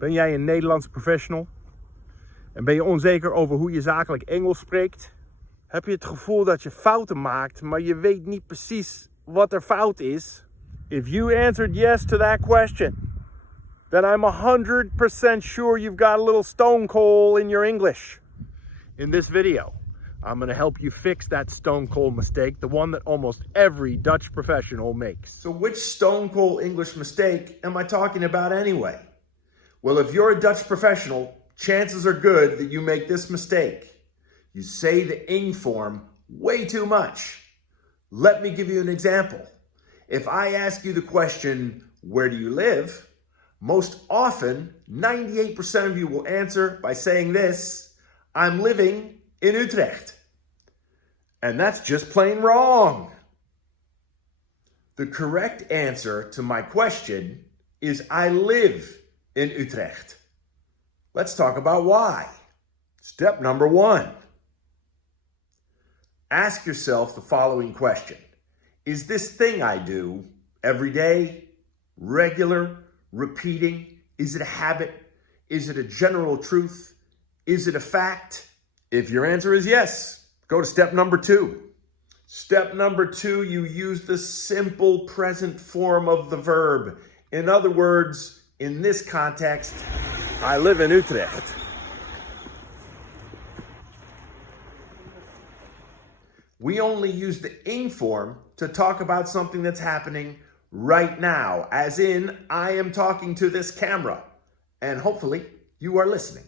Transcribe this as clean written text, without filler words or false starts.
Ben jij een Nederlandse professional? En ben je onzeker over hoe je zakelijk Engels spreekt? Heb je het gevoel dat je fouten maakt, maar je weet niet precies wat er fout is? If you answered yes to that question, then I'm 100% sure you've got a little stone cold in your English. In this video, I'm going to help you fix that stone cold mistake, the one that almost every Dutch professional makes. So which stone cold English mistake am I talking about anyway? Well, if you're a Dutch professional, chances are good that you make this mistake. You say the ing form way too much. Let me give you an example. If I ask you the question, where do you live? Most often, 98% of you will answer by saying this, I'm living in Utrecht. And that's just plain wrong. The correct answer to my question is I live in Utrecht. Let's talk about why. Step number 1. Ask yourself the following question. Is this thing I do every day, regular, repeating? Is it a habit? Is it a general truth? Is it a fact? If your answer is yes, go to step number 2. Step number 2, you use the simple present form of the verb. In other words, in this context, I live in Utrecht. We only use the ing form to talk about something that's happening right now, as in, I am talking to this camera, and hopefully you are listening.